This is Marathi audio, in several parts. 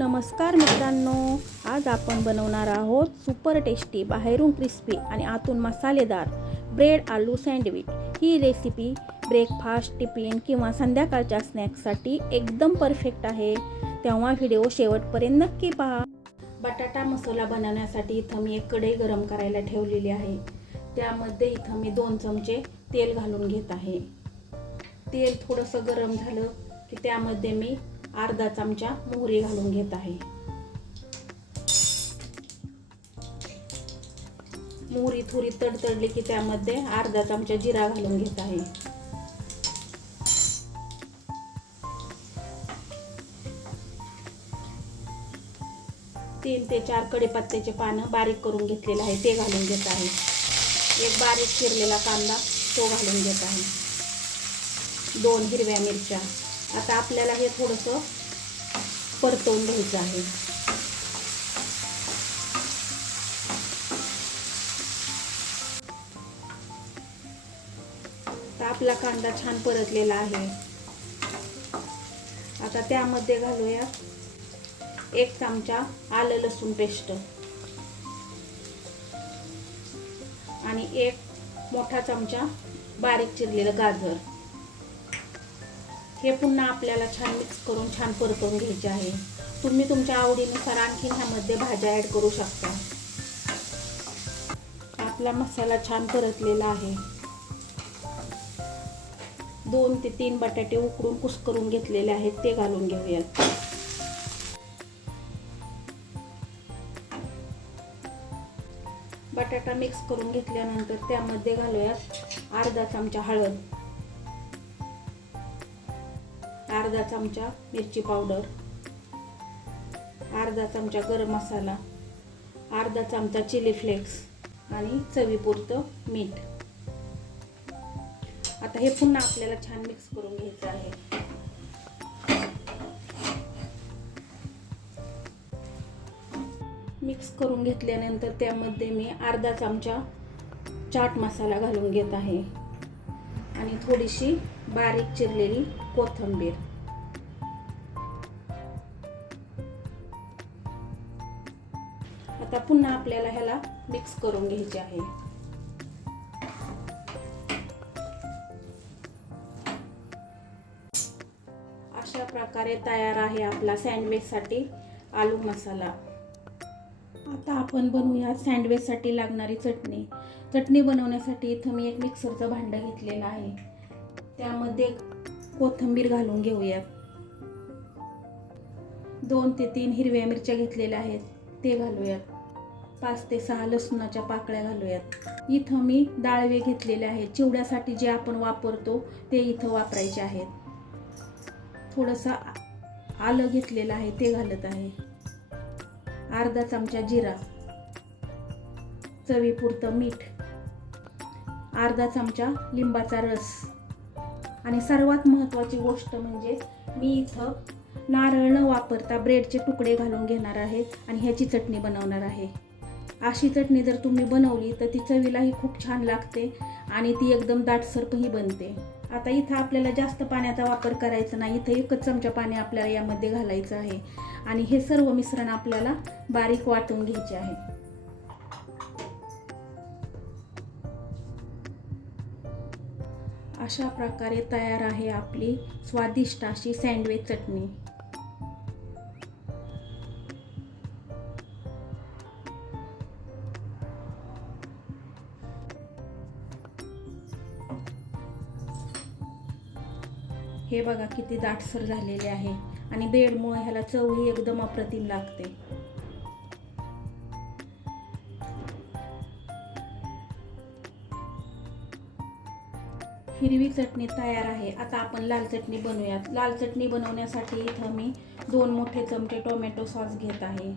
नमस्कार मित्रांनो, आज आपण बनवणार आहोत सुपर टेस्टी, बाहेरून क्रिस्पी आणि आतून मसालेदार ब्रेड आलू सँडविच। ही रेसिपी ब्रेकफास्ट, टिफिन किंवा संध्याकाळच्या स्नॅक्ससाठी एकदम परफेक्ट आहे। तेव्हा व्हिडिओ शेवटपर्यंत नक्की पहा। बटाटा मसाला बनवण्यासाठी इथं मी एक कढई गरम करायला ठेवलेली आहे। त्यामध्ये इथं मी 2 चमचे तेल घालून घेत आहे। तेल थोडंसं गरम झालं की त्यामध्ये मी अर्धा चमचा मोहरी घालून घेत आहे। मोहरी थोडी तडतडली की त्यामध्ये अर्धा चमचा जिरा घालून घेत आहे। तीन ते 4 कढीपत्त्याचे पानं बारीक करून घेतलेले आहे ते घालून घेत आहे। एक बारीक चिरलेला कांदा तो घालून घेत आहे। 2 हिरव्या मिरच्या। आता आपल्याला हे थोडंसं परतवून घ्यायचं आहे। तर आपला कांदा छान परतलेला आहे। आता त्यामध्ये घालूया 1 चमचा आलं लसूण पेस्ट आणि 1 मोठा चमचा बारीक चिरलेलं गाजर। हे पुन्हा आपल्याला छान मिक्स करून छान परतवून घ्यायचे आहे। तुम्ही तुमच्या आवडीनुसार आणखी ह्यामध्ये भाज्या ॲड करू शकता। आपला मसाला छान परतलेला आहे। 2 ते 3 बटाटे उकडून कुस्करून घेतलेले आहेत ते घालून घेऊयात। बटाटा मिक्स करून घेतल्यानंतर त्यामध्ये घालूयात अर्धा चमचा हळद, अर्धा चमचा मिरची पावडर, अर्धा चमचा गरम मसाला, अर्धा चमचा चिली फ्लेक्स आणि चवीपुरतं मीठ। आता हे पुन्हा आपल्याला छान मिक्स करून घ्यायचं आहे। मिक्स करून घेतल्यानंतर त्यामध्ये मी अर्धा चमचा चाट मसाला घालून घेत आहे आणि थोडीशी बारीक चिरलेली कोथिंबीर। आता पुन्हा आपल्याला ह्याला मिक्स करून घ्यायचे आहे। अशा प्रकारे तयार आहे आपला सँडविचसाठी आलू मसाला। आता आपण बनवूया सँडविचसाठी लागणारी चटणी। चटणी बनवण्यासाठी इथं मी एक मिक्सरचं भांडं घेतलेलं आहे। त्यामध्ये कोथिंबीर घालून घेऊयात। 2 ते 3 हिरव्या मिरच्या घेतलेल्या आहेत ते घालूयात। 5 ते 6 लसणाच्या पाकळ्या घालूयात। इथं मी डाळवे घेतलेले आहेत। चिवड्यासाठी जे आपण वापरतो ते इथं वापरायचे आहेत। थोडंसं आलं घेतलेलं आहे ते घालत आहे। अर्धा चमचा जिरा, चवीपुरतं मीठ, अर्धा चमचा लिंबाचा रस आणि सर्वात महत्त्वाची गोष्ट म्हणजे मी इथं नारळ न वापरता ब्रेडचे तुकडे घालून घेणार आहे आणि ह्याची चटणी बनवणार आहे। अशी चटणी जर तुम्ही बनवली तर ती चवीलाही खूप छान लागते आणि ती एकदम दाटसरही बनते। आता इथं आपल्याला जास्त पाण्याचा वापर करायचा नाही। इथं 1 चमचा पाणी आपल्याला यामध्ये घालायचं आहे आणि हे सर्व मिश्रण आपल्याला बारीक वाटून घ्यायचे आहे। अशा प्रकारे तयार आहे आपली स्वादिष्ट अशी सँडविच चटणी। हे बघा किती दाटसर झालेले आहे आणि ब्रेडमुळे ह्याला चवही एकदम अप्रतिम लागते। हिरवी चटणी तयार आहे। आता आपण लाल चटणी बनवूयात। लाल चटणी बनवण्यासाठी इथं मी 2 मोठे चमचे टोमॅटो सॉस घेत आहे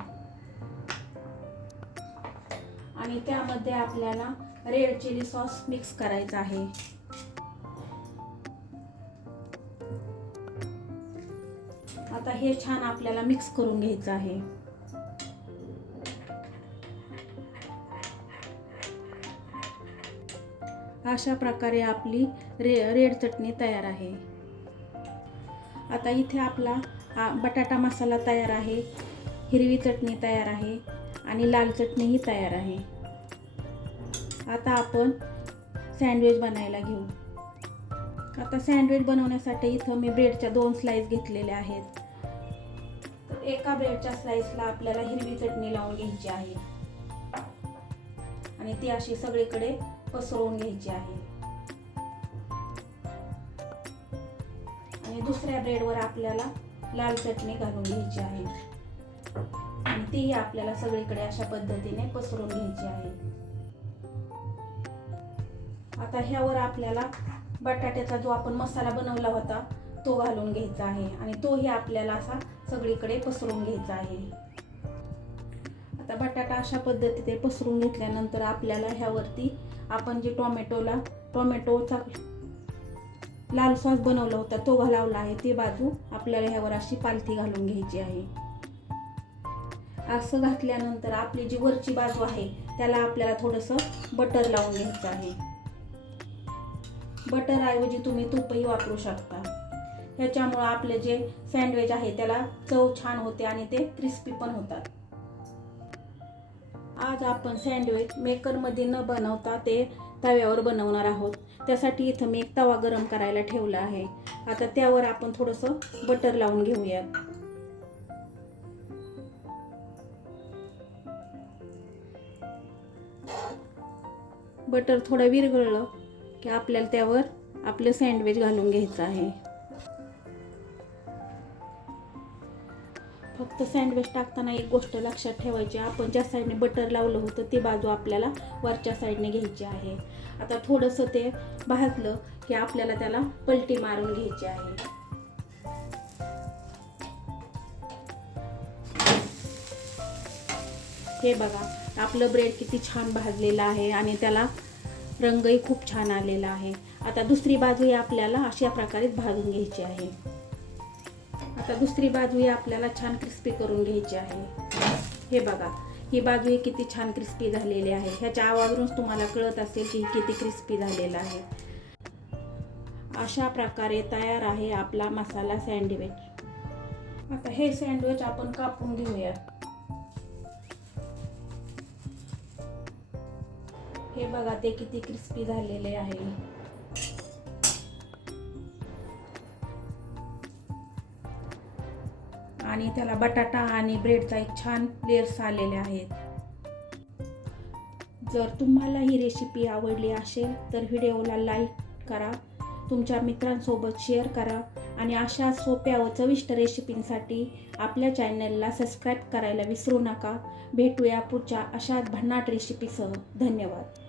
आणि त्यामध्ये आपल्याला रेड चिली सॉस मिक्स करायचा आहे। आता हे छान आपल्याला मिक्स करून घ्यायचं आहे। अशा प्रकारे आपली रेड चटणी तयार आहे। आता इथे आपला बटाटा मसाला तयार आहे। हिरवी चटणी तयार आहे आणि लाल चटणीही तयार आहे. आता आपण सँडविच बनायला घेऊ. आता सँडविच बनवण्यासाठी इथं मी ब्रेडच्या 2 स्लाइस घेतलेल्या आहेत. तर एका ब्रेडच्या स्लाइसला आपल्याला हिरवी चटणी लावून घ्यायची आहे आणि ती अशी सगळीकडे पसरवून घ्यायची आहे. आणि दुसऱ्या ब्रेडवर आपल्याला लाल चटणी घालून घ्यायची आहे आणि तीही आपल्याला सगळीकडे अशा पद्धतीने पसरवून घ्यायची आहे. आता ह्यावर आपल्याला बटाट्याचा जो आपण मसाला बनवला होता तो घालून घ्यायचा आहे आणि तोही आपल्याला असा सगळीकडे पसरवून घ्यायचा आहे. आता बटाटा अशा पद्धतीने पसरवून घेतल्यानंतर आपल्याला ह्यावरती आपण जे टोमॅटोचा लाल सॉस बनवला होता तो घालावला आहे. ती बाजू आपल्याला ह्यावर अशी पालथी घालून घ्यायची आहे. असं घातल्यानंतर आपली जी वरची बाजू आहे त्याला आपल्याला थोडंसं बटर लावून घ्यायचं आहे. बटर ऐवजी तुम्ही तूपही वापरू शकता. ह्याच्यामुळे आपले जे सँडविच आहे त्याला चव छान होते आणि ते क्रिस्पी पण होतात. आज आपण सँडविच मेकरमध्ये न बनवता ते तव्यावर बनवणार आहोत. त्यासाठी इथं मी एक तवा गरम करायला ठेवला आहे. आता त्यावर आपण थोडंसं बटर लावून घेऊयात. बटर थोडं विरघळलं की आपल्याला त्यावर आपलं सँडविच घालून घ्यायचं आहे. फक्त सँडविच टाकताना एक गोष्ट लक्षात ठेवायची, आपण ज्या साईडने बटर लावलं होतं ती बाजू आपल्याला वरच्या साईडने घ्यायची आहे. आता थोडंसं ते भाजलं की आपल्याला त्याला पलटी मारून घ्यायची आहे. हे बघा, आपलं ब्रेड किती छान भाजलेलं आहे आणि त्याला रंगही खूप छान आलेला आहे. आता दुसरी बाजूही आपल्याला अशा प्रकारे भाजून घ्यायची आहे. आता दुसरी बाजूही आपल्याला छान क्रिस्पी करून घ्यायची आहे. हे बघा, ही बाजूही किती छान क्रिस्पी झालेली आहे. ह्याच्या आवाजावरूनच तुम्हाला कळत असेल की किती क्रिस्पी झालेला आहे. अशा प्रकारे तयार आहे आपला मसाला सँडविच. आता हे सँडविच आपण कापून घेऊया. हे बघा, ते किती क्रिस्पी झालेले आहे. आणि त्याला बटाटा आणि ब्रेडचा एक छान लेयर्स आलेले आहेत. जर तुम्हाला ही रेसिपी आवडली असेल तर व्हिडिओला लाईक करा, तुमच्या मित्रांसोबत शेअर करा आणि अशा सोप्या व चविष्ट रेसिपींसाठी आपल्या चॅनलला सबस्क्राईब करायला विसरू नका. भेटूया पुढच्या अशाच भन्नाट रेसिपीसह. धन्यवाद.